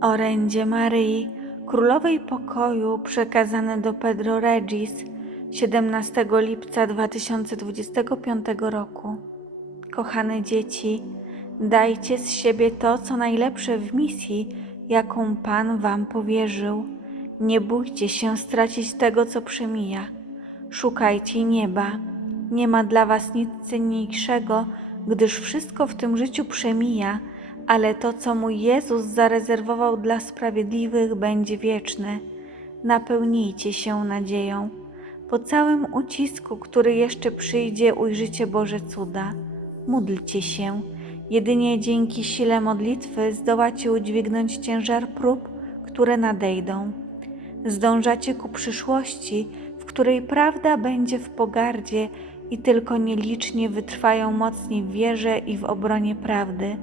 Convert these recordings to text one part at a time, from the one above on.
Orędzie Maryi, Królowej Pokoju przekazane do Pedro Regis 17 lipca 2025 roku. Kochane dzieci, dajcie z siebie to, co najlepsze w misji, jaką Pan Wam powierzył. Nie bójcie się stracić tego, co przemija. Szukajcie nieba. Nie ma dla Was nic cenniejszego, gdyż wszystko w tym życiu przemija, ale to, co mój Jezus zarezerwował dla sprawiedliwych, będzie wieczne. Napełnijcie się nadzieją. Po całym ucisku, który jeszcze przyjdzie, ujrzycie Boże cuda. Módlcie się. Jedynie dzięki sile modlitwy zdołacie udźwignąć ciężar prób, które nadejdą. Zdążacie ku przyszłości, w której prawda będzie w pogardzie i tylko nieliczni wytrwają mocni w wierze i w obronie prawdy.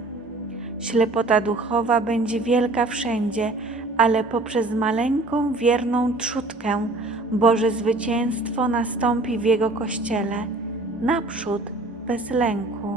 Ślepota duchowa będzie wielka wszędzie, ale poprzez maleńką, wierną trzutkę Boże zwycięstwo nastąpi w Jego Kościele. Naprzód, bez lęku.